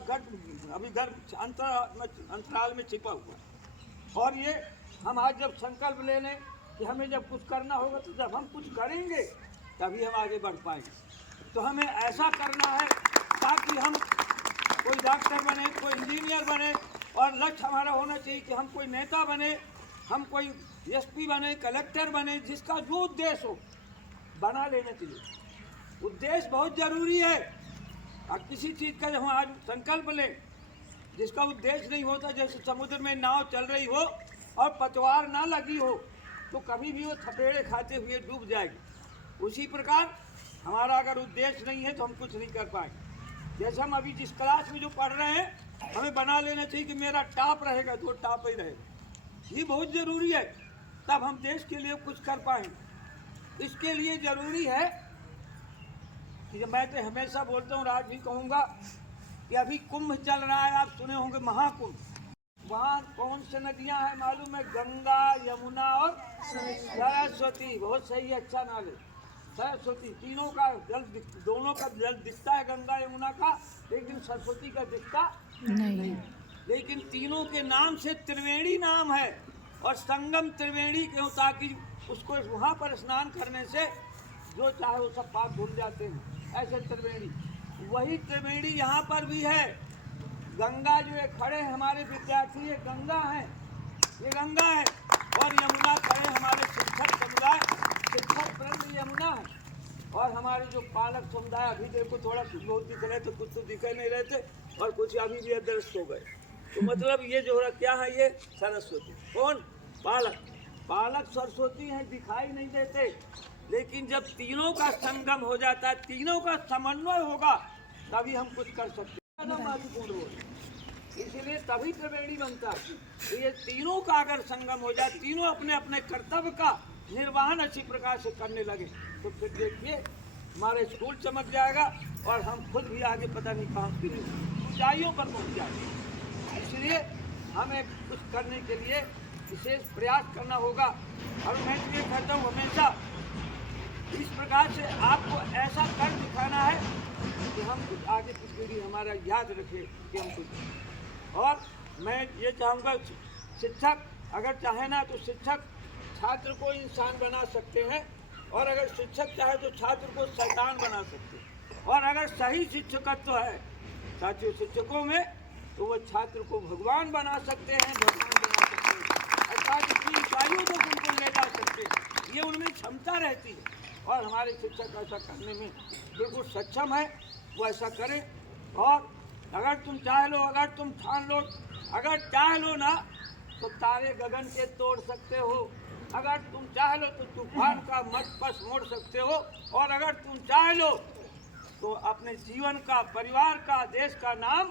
का अभी गर्भ अंतराल में छिपा हुआ। और ये हम आज जब संकल्प ले लें कि हमें जब कुछ करना होगा, तो जब हम कुछ करेंगे तभी हम आगे बढ़ पाएंगे। तो हमें ऐसा करना है ताकि हम कोई डॉक्टर बने, कोई इंजीनियर बने, और लक्ष्य हमारा होना चाहिए कि हम कोई नेता बने, हम कोई एसपी बने, कलेक्टर बने, जिसका जो उद्देश्य हो बना लेना चाहिए। उद्देश्य बहुत ज़रूरी है। और किसी चीज़ का जब हम आज संकल्प लें जिसका उद्देश्य नहीं होता, जैसे समुद्र में नाव चल रही हो और पतवार ना लगी हो तो कभी भी वो थपेड़े खाते हुए डूब जाएगी। उसी प्रकार हमारा अगर उद्देश्य नहीं है तो हम कुछ नहीं कर पाएंगे। जैसे हम अभी जिस क्लास में जो पढ़ रहे हैं, हमें बना लेना चाहिए कि मेरा टॉप रहेगा तो टॉप ही रहेगा। ये बहुत ज़रूरी है, तब हम देश के लिए कुछ कर पाएंगे। इसके लिए ज़रूरी है कि मैं तो हमेशा बोलता हूँ, आज भी कहूँगा कि अभी कुंभ चल रहा है, आप सुने होंगे महाकुंभ। वहाँ कौन सी नदियाँ हैं मालूम है? गंगा, यमुना और सरस्वती। बहुत सही, अच्छा नाम है सरस्वती। तीनों का जल, दोनों का जल दिखता है गंगा यमुना का, लेकिन सरस्वती का दिखता नहीं। लेकिन तीनों के नाम से त्रिवेणी नाम है, और संगम त्रिवेणी क्यों? ताकि उसको वहाँ पर स्नान करने से जो चाहे वो सब पाप धुल जाते हैं। ऐसे त्रिवेणी, वही त्रिवेणी यहाँ पर भी है। गंगा जो है खड़े हमारे विद्यार्थी, ये गंगा है, ये गंगा है, और यमुना खड़े हमारे शिक्षक समुदाय, शिक्षक वृंद यमुना है। और हमारे जो पालक समुदाय, अभी देखो थोड़ा बहुत दिख रहे थे, कुछ तो दिख नहीं रहे थे, और कुछ अभी भी अदृश्य हो गए। तो मतलब ये जो क्या है, ये सरस्वती। कौन? पालक। पालक सरस्वती हैं, दिखाई नहीं देते, लेकिन जब तीनों का संगम हो जाता है, तीनों का समन्वय होगा, तभी हम कुछ कर सकते हैं। महत्वपूर्ण हो, इसलिए तभी त्रिवेणी बनता है। तो ये तीनों का अगर संगम हो जाए, तीनों अपने अपने कर्तव्य का निर्वहन अच्छी प्रकार से करने लगे, तो फिर देखिए हमारे स्कूल चमक जाएगा, और हम खुद भी आगे पता नहीं कहाँ की ऊंचाइयों पर पहुँच जाएंगे। इसलिए हमें कुछ करने के लिए विशेष प्रयास करना होगा। और मैं ये कहता हूँ हमेशा इस प्रकार से आपको ऐसा कर दिखाना है कि हम कुछ आगे की पीढ़ी हमारा याद रखे कि हम कुछ। और मैं ये चाहूँगा, शिक्षक अगर चाहे ना तो शिक्षक छात्र को इंसान बना सकते हैं, और अगर शिक्षक चाहे तो छात्र को शैतान बना सकते हैं। और अगर सही शिक्षकत्व है साथियों शिक्षकों में, तो वो छात्र को भगवान बना सकते हैं, भगवान बना सकते हैं, अर्थात इतनी ऊंचाइयों तक उनको ले जा सकते हैं। ये उनमें क्षमता रहती है, और हमारे शिक्षक ऐसा करने में बिल्कुल सक्षम है, वो ऐसा करें। और अगर तुम चाह लो, अगर तुम ठान लो, अगर चाह लो ना तो तारे गगन के तोड़ सकते हो, अगर तुम चाह लो तो तूफान का मत मोड़ सकते हो, और अगर तुम चाह लो तो अपने जीवन का, परिवार का, देश का नाम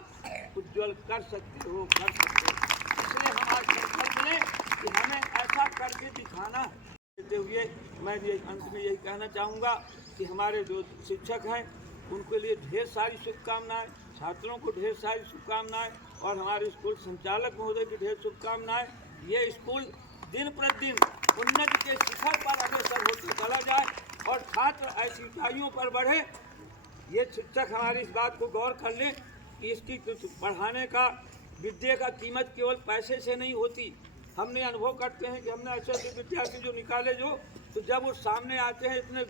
उज्जवल कर सकते हो, कर सकते हो। इसलिए हम आज संकल्प लें कि हमें ऐसा करके दिखाना है। देते हुए मैं ये अंत में यही कहना चाहूँगा कि हमारे जो शिक्षक हैं उनके लिए ढेर सारी शुभकामनाएं, छात्रों को ढेर सारी शुभकामनाएं, और हमारे स्कूल संचालक महोदय की ढेर शुभकामनाएं। ये स्कूल दिन प्रतिदिन उन्नति के शिखर पर अग्रसर होते चला जाए, और छात्र ऐसी ऊंचाइयों पर बढ़े। ये शिक्षक हमारी इस बात को गौर कर लें कि इसकी पढ़ाने का, विद्या का कीमत केवल पैसे से नहीं होती। हमने अनुभव करते हैं कि हमने ऐसे विद्यार्थी जो निकाले, जो तो जब वो सामने आते हैं, इतने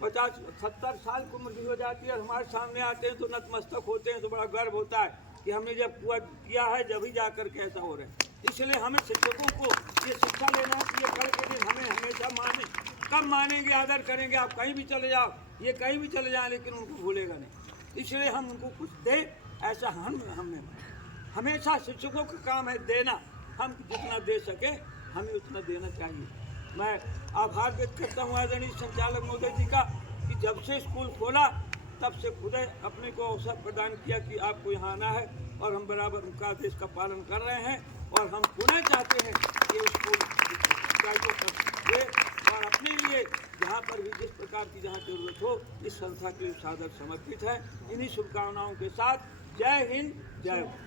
50-70 साल की उम्र भी हो जाती है, और हमारे सामने आते हैं तो नतमस्तक होते हैं, तो बड़ा गर्व होता है कि हमने जब पूरा किया है, जब ही जाकर के ऐसा हो रहा है। इसलिए हमें शिक्षकों को ये शिक्षा लेना है कि ये कल के दिन हमें हमेशा माने, कब मानेंगे, आदर करेंगे। आप कहीं भी चले जाओ, ये कहीं भी चले जाएं, लेकिन उनको भूलेगा नहीं। इसलिए हम उनको कुछ दें, ऐसा हमें हमेशा शिक्षकों का काम है देना। हम जितना दे सके हमें उतना देना चाहिए। मैं आभार व्यक्त करता हूँ आदरणीय संचालक महोदय जी का कि जब से स्कूल खोला तब से खुद अपने को अवसर प्रदान किया कि आपको यहाँ आना है, और हम बराबर उनका आदेश का पालन कर रहे हैं, और हम पुनः चाहते हैं कि स्कूल दे, और अपने लिए जहाँ पर भी जिस प्रकार की जहाँ जरूरत हो, इस संस्था के सादर समर्पित है। इन्हीं शुभकामनाओं के साथ जय हिंद, जय भारत।